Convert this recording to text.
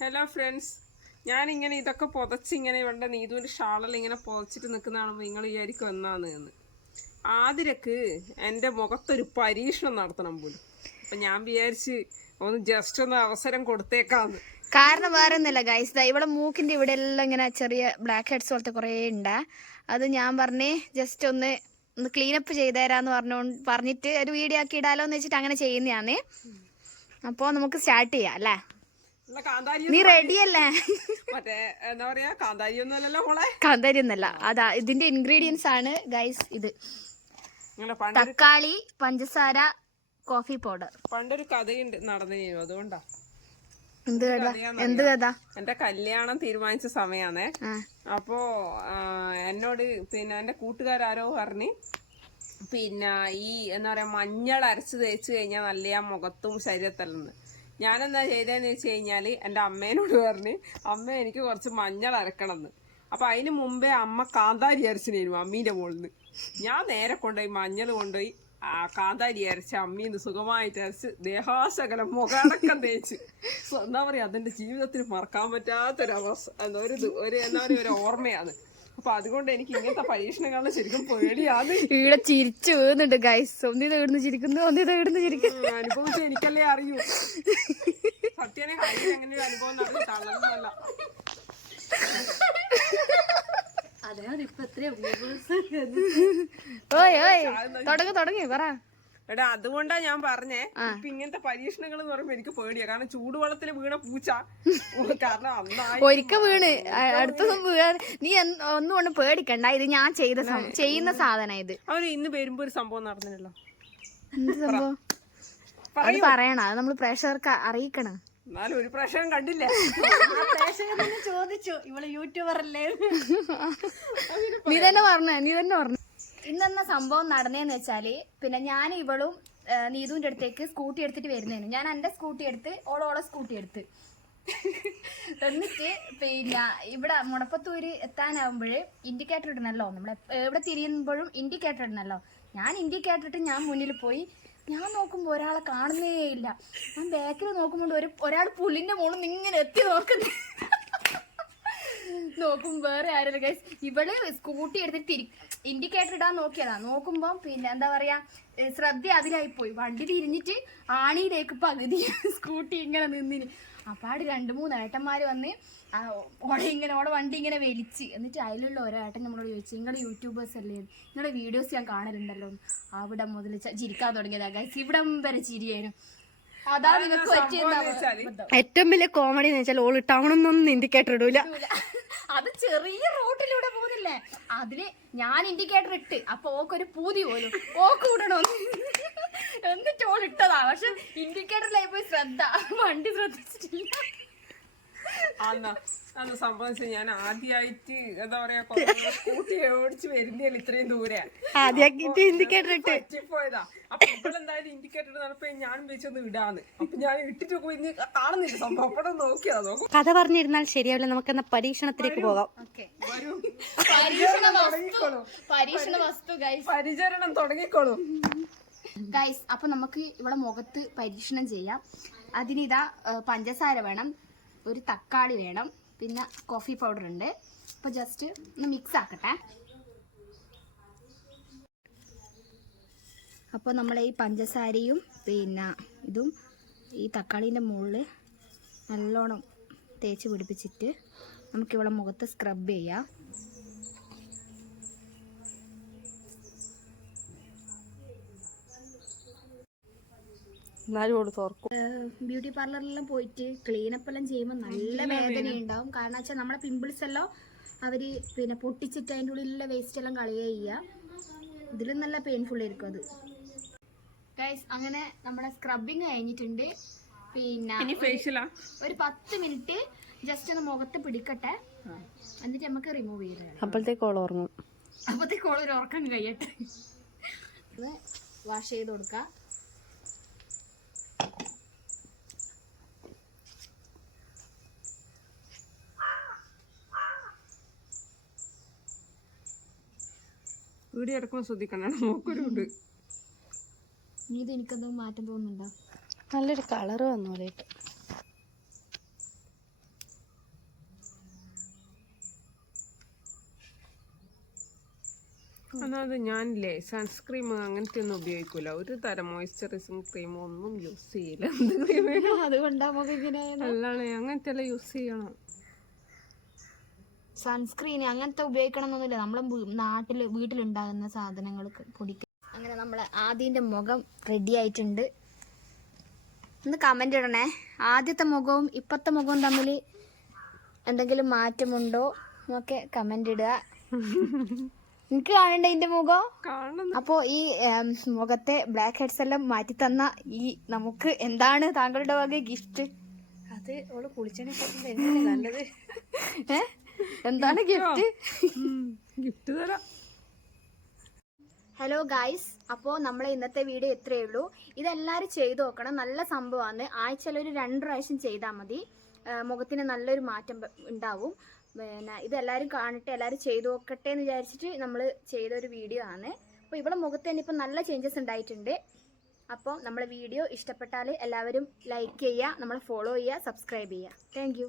Hello friends ഞാനിങ്ങനെ ഇതൊക്കെ പുതച്ചിങ്ങനെ ഇവിടെ നീതുവിന്റെ ഷാളിൽ ഇങ്ങനെ പുതച്ചിട്ട് നിൽക്കുന്ന കാണുമ്പോൾ നിങ്ങൾ വിചാരിക്കും എന്നാന്ന് എന്ന്. ആതിരക്ക് എന്റെ മുഖത്തൊരു പരീക്ഷണം നടത്തണം പോലും. അപ്പം ഞാൻ വിചാരിച്ച് ഒന്ന് ജസ്റ്റ് ഒന്ന് അവസരം കൊടുത്തേക്കാന്ന്. കാരണം വേറെ ഒന്നുമില്ല ഗൈസ് ദാ ഇവിടെ മൂക്കിന്റെ ഇവിടെ എല്ലാം ഇങ്ങനെ ചെറിയ ബ്ലാക്ക് ഹെഡ്സ് പോലത്തെ കുറേ ഉണ്ട്. അത് ഞാൻ പറഞ്ഞേ ജസ്റ്റ് ഒന്ന് ഒന്ന് ക്ലീനപ്പ് ചെയ്തു തരാന്ന് പറഞ്ഞോ പറഞ്ഞിട്ട് ഒരു വീഡിയോ ആക്കി ഇടാലോ എന്ന് വെച്ചിട്ട് അങ്ങനെ ചെയ്യുന്നതാണ്. അപ്പോൾ നമുക്ക് സ്റ്റാർട്ട് ചെയ്യാം അല്ലേ? നീ റെഡിയല്ലേ മറ്റേ എന്താ പറയാ കാന്താരി മോളെ. ഒന്നല്ല അതാ ഇതിന്റെ ഇൻഗ്രീഡിയൻസ് ആണ് ഗൈസ് ഇത്. തക്കാളി പഞ്ചസാര കോഫി പൗഡർ പണ്ടൊരു കഥയുണ്ട് നടന്നു അതുകൊണ്ടാ. എന്ത് കഥ? എന്ത് കഥ? എന്റെ കല്യാണം തീരുമാനിച്ച സമയാണേ. അപ്പോ എന്നോട് പിന്നെ എന്റെ കൂട്ടുകാരോ പറഞ്ഞ് പിന്നെ ഈ എന്താ പറയാ മഞ്ഞൾ അരച്ച് തേച്ച് കഴിഞ്ഞാൽ നല്ല മുഖത്തും ശരീരത്തല്ലെന്ന് ഞാനെന്താ ചെയ്തതെന്ന് വെച്ച് കഴിഞ്ഞാൽ എന്റെ അമ്മേനോട് പറഞ്ഞ് അമ്മ എനിക്ക് കുറച്ച് മഞ്ഞൾ അരക്കണമെന്ന് അപ്പം അതിന് മുമ്പേ അമ്മ കാന്താരി അരച്ചിനായിരുന്നു അമ്മീന്റെ മുകളിൽ നിന്ന് ഞാൻ നേരെ കൊണ്ടുപോയി മഞ്ഞൾ കൊണ്ടുപോയി ആ കാന്താരി അരച്ച് അമ്മീന്ന് സുഖമായിട്ട് അരച്ച് ദേഹാശകലം മുഖടക്കം തേച്ച്. എന്താ പറയുക അതെന്റെ ജീവിതത്തിൽ മറക്കാൻ പറ്റാത്തൊരവസ്ഥ എന്താ ഒരു ഒരു എന്താ പറയുക ഒരു ഓർമ്മയാണ്. അപ്പൊ അതുകൊണ്ട് എനിക്ക് ഇങ്ങനത്തെ പരീക്ഷണങ്ങളെ ശരിക്കും പേടിയാണ്. ഇവിടെ ചിരിച്ചു വീഴുന്നുണ്ട് ഗൈസ് ഒന്നിത് ഇവിടുന്ന് ചിരിക്കുന്നു ഒന്നിത് ഇവിടുന്ന് ചിരിക്കുന്നു? അനുഭവിച്ചു എനിക്കല്ലേ അറിയൂ. സത്യനെ കാര്യം അങ്ങനെ ഒരു അനുഭവം അതെ ഓയ് ഓയ്. തുടങ്ങി തുടങ്ങി പറ. എടാ അതുകൊണ്ടാ ഞാൻ പറഞ്ഞേ ഇപ്പൊ ഇങ്ങനത്തെ പരീക്ഷണങ്ങൾ എന്ന് പറയുമ്പോ എനിക്ക് പേടിയാ. കാരണം ചൂടുവെള്ളത്തിൽ വീണ പൂച്ച. കാരണം അന്നായി ഒരിക്കൽ വീണ്. അടുത്തൊന്നും വീഴാൻ നീ ഒന്നും കൊണ്ട് പേടിക്കണ്ട. ഇത് ഞാൻ ചെയ്ത ചെയ്യുന്ന സാധന ഇത്. അവർ ഇന്ന് വരുമ്പോ ഒരു സംഭവം നടന്നില്ലല്ലോ. എന്ത് സംഭവം? അത് പറയണ. അത് നമ്മൾ പ്രേക്ഷകർക്ക് അറിയിക്കണം. എന്നാലും ഒരു പ്രശ്നം കണ്ടില്ലേ? ചോദിച്ചു. ഇവൾ യൂട്യൂബർ അല്ലേ നീ തന്നെ പറഞ്ഞ. നീ തന്നെ പറഞ്ഞു. ഇന്നെന്ന സംഭവം നടന്നേന്ന് വെച്ചാൽ പിന്നെ ഞാൻ ഇവളും നീതുവിന്റെ അടുത്തേക്ക് സ്കൂട്ടി എടുത്തിട്ട് വരുന്നേനു. ഞാൻ എന്റെ സ്കൂട്ടി എടുത്ത് ഓളോളെ സ്കൂട്ടി എടുത്ത്. എന്നിട്ട് പിന്നെ ഇവിടെ മുടപ്പത്തൂര് എത്താനാവുമ്പോഴ് ഇൻഡിക്കേറ്റർ ഇടണല്ലോ. നമ്മൾ എവിടെ തിരിയുമ്പോഴും ഇൻഡിക്കേറ്റർ ഇടണല്ലോ. ഞാൻ ഇൻഡിക്കേറ്റർ ഇട്ട് ഞാൻ മുന്നിൽ പോയി. ഞാൻ നോക്കുമ്പോൾ ഒരാളെ കാണുന്നേ ഇല്ല ഞാൻ ബാക്കിൽ നോക്കുമ്പോൾ ഒരു ഒരാൾ പുല്ലിന്റെ മുകളിൽ ഇങ്ങനെ എത്തി നോക്കുന്നു. നോക്കും വേറെ ആരല്ല ഗൈസ് ഇവൾ സ്കൂട്ടി എടുത്തിട്ട് ഇൻഡിക്കേറ്റർ ഇടാൻ നോക്കിയതാ. നോക്കുമ്പോ പിന്നെ എന്താ പറയാ ശ്രദ്ധ അതിലായി പോയി. വണ്ടി തിരിഞ്ഞിട്ട് ആണിയിലേക്ക് പകുതി സ്കൂട്ടി ഇങ്ങനെ നിന്നിന്. അപ്പാട് രണ്ട് മൂന്ന് ഏട്ടന്മാര് വന്ന് ഓടെ ഇങ്ങനെ ഓടെ വണ്ടി ഇങ്ങനെ വലിച്ച്. എന്നിട്ട് അതിലുള്ള ഒരേട്ടൻ നമ്മളോട് ചോദിച്ചു നിങ്ങൾ യൂട്യൂബേഴ്സ് അല്ലേ? നിങ്ങളുടെ വീഡിയോസ് ഞാൻ കാണലുണ്ടല്ലോ? അവിടെ മുതൽ ചിരിക്കാൻ തുടങ്ങിയതാ ഗൈസ് ഇവിടം വരെ ചിരിയായിരുന്നു ഏറ്റവും വലിയ കോമഡി എന്ന് വെച്ചാൽ ഓൾ ടൗണൊന്നും ഇൻഡിക്കേറ്റർ ഇടൂല. അത് ചെറിയ റോട്ടിലൂടെ പോകുന്നില്ലേ? അതിൽ ഞാൻ ഇൻഡിക്കേറ്റർ ഇട്ട് അപ്പൊ ഓക്കൊരു പൂതി പോലും. ഓക്ക് വിടണോ എന്നിട്ട് ഓൾ ഇട്ടതാ. പക്ഷെ ഇൻഡിക്കേറ്ററിലായി പോയി ശ്രദ്ധ. വണ്ടി ശ്രദ്ധിച്ചിട്ടില്ല. അന്ന് സംഭവിച്ചത് സംഭവിച്ച ഞാൻ ആദ്യമായിട്ട് എന്താ പറയാ സ്കൂട്ടി ഓടിച്ച് വരുന്നതിൽ ഇത്രയും ദൂരെ. ആദ്യമാക്കിട്ട് ഇൻഡിക്കേറ്റർ ഇട്ട്. പറ്റിപ്പോയതാ. അപ്പൊ ഇപ്പോഴെന്തായാലും ഇൻഡിക്കേറ്റർ നടപ്പോ ഞാൻ വെച്ചൊന്ന് ഇടാന്ന്. അപ്പൊ ഞാൻ ഇട്ടിട്ട് പോയി ഇനി കാണുന്നില്ല സംഭവം. അപ്പൊ നോക്കിയാ? നോക്കും. കഥ പറഞ്ഞിരുന്നാൽ ശരിയാവില്ല. നമുക്ക് എന്നാ പരീക്ഷണത്തിലേക്ക് പോകാം. ഓക്കെ. വരൂ. പരീക്ഷണ വസ്തു. പരീക്ഷണ വസ്തു ഗൈസ് പരിചരണം തുടങ്ങിക്കോളൂ. ഗൈസ് അപ്പൊ നമുക്ക് ഇവിടെ മുഖത്ത് പരീക്ഷണം ചെയ്യാം. അതിനിതാ പഞ്ചസാര വേണം. ഒരു തക്കാളി വേണം. പിന്നെ കോഫി പൗഡർ ഉണ്ട്. അപ്പോൾ ജസ്റ്റ് ഒന്ന് മിക്സ് ആക്കട്ടെ. അപ്പോൾ നമ്മൾ ഈ പഞ്ചസാരയും പിന്നെ ഇതും ഈ തക്കാളീന്റെ മുകളിൽ നല്ലോണം തേച്ച് പിടിപ്പിച്ചിട്ട് നമുക്കിവിടെ മുഖത്ത് സ്ക്രബ് ചെയ്യാം. എന്നാലും ഓൾ തുറക്കും. ബ്യൂട്ടി പാർലറിലെല്ലാം പോയിട്ട് ക്ലീനപ്പ് എല്ലാം ചെയ്യുമ്പോൾ നല്ല വേദന. ഉണ്ടാവും കാരണം വെച്ചാൽ നമ്മുടെ പിമ്പിൾസ് എല്ലാം അവർ പിന്നെ പൊട്ടിച്ചിട്ട് അതിന്റെ ഉള്ളിലുള്ള വേസ്റ്റ് എല്ലാം കളയുക ചെയ്യുക ഇതിലും നല്ല പെയിൻഫുൾ ആയിരിക്കും അത്. ഗൈസ് അങ്ങനെ നമ്മുടെ സ്ക്രബിങ് കഴിഞ്ഞിട്ടുണ്ട്. പിന്നെ ഒരു പത്ത് മിനിറ്റ് ജസ്റ്റ് ഒന്ന് മുഖത്ത് പിടിക്കട്ടെ. എന്നിട്ട് നമുക്ക് റിമൂവ് ചെയ്ത് അപ്പോഴത്തേക്ക് ഓൾ ഉറങ്ങും. അപ്പത്തേക്ക് ഒരു ഉറക്കം കഴിയട്ടെ. വാഷ് ചെയ്ത് കൊടുക്കാം. വീഡിയോ എടുക്കുമ്പോൾ ശ്രദ്ധിക്കണം. നോക്കൊരു ഉണ്ട് ഇത് എനിക്കെന്തോ മാറ്റം തോന്നുന്നുണ്ടോ? നല്ലൊരു കളർ വന്നു പോലെ. അതായത് ഞാനില്ലേ സൺസ്ക്രീം അങ്ങനത്തെ ഒന്നും ഉപയോഗിക്കൂല. ഒരു തരം മോയ്സ്ചറൈസിങ് ക്രീമോ ഒന്നും യൂസ് ചെയ്യില്ല. എന്ത് ക്രീമേ ഇങ്ങനെ അല്ലാണേ അങ്ങനത്തെ എല്ലാം യൂസ് ചെയ്യണം. സൺസ്ക്രീൻ അങ്ങനത്തെ ഉപയോഗിക്കണം എന്നൊന്നുമില്ല നമ്മളെ നാട്ടിൽ വീട്ടിലുണ്ടാകുന്ന സാധനങ്ങൾ പൊടിക്ക അങ്ങനെ നമ്മൾ ആദ്യന്റെ മുഖം റെഡി ആയിട്ടുണ്ട്. ഒന്ന് കമന്റ് ഇടണേ. ആദ്യത്തെ മുഖവും ഇപ്പോഴത്തെ മുഖവും തമ്മിൽ എന്തെങ്കിലും മാറ്റമുണ്ടോ? എന്നൊക്കെ കമന്റ് ഇടുക. എനിക്ക് കാണണ്ട ഇതിന്റെ മുഖം? അപ്പോൾ ഈ മുഖത്തെ ബ്ലാക്ക് ഹെഡ്സ് എല്ലാം മാറ്റി തന്ന ഈ നമുക്ക് എന്താണ് താങ്കളുടെ വക ഗിഫ്റ്റ് അത് ഓൾ കുളിച്ചതിനെ നല്ലത്. ഏ? എന്താണ് ഗിഫ്റ്റ് ഗിഫ്റ്റ് തരാം. ഹലോ ഗായ്സ് അപ്പോൾ നമ്മളെ ഇന്നത്തെ വീഡിയോ ഇത്രയേ ഉള്ളൂ. ഇതെല്ലാവരും ചെയ്തു നോക്കണം. നല്ല സംഭവമാണ് ആഴ്ചയിൽ ഒരു രണ്ട് പ്രാവശ്യം ചെയ്താൽ മതി. മുഖത്തിന് നല്ലൊരു മാറ്റം ഉണ്ടാവും. പിന്നെ ഇതെല്ലാവരും കാണട്ടെ എല്ലാവരും ചെയ്തു നോക്കട്ടെ എന്ന് വിചാരിച്ചിട്ട് നമ്മൾ ചെയ്ത ഒരു വീഡിയോ ആണ്. അപ്പോൾ ഇവിടെ മുഖത്ത് തന്നെ ഇപ്പം നല്ല ചേഞ്ചസ് ഉണ്ടായിട്ടുണ്ട്. അപ്പോൾ നമ്മളെ വീഡിയോ ഇഷ്ടപ്പെട്ടാൽ എല്ലാവരും ലൈക്ക് ചെയ്യുക നമ്മളെ ഫോളോ ചെയ്യുക സബ്സ്ക്രൈബ് ചെയ്യുക. താങ്ക്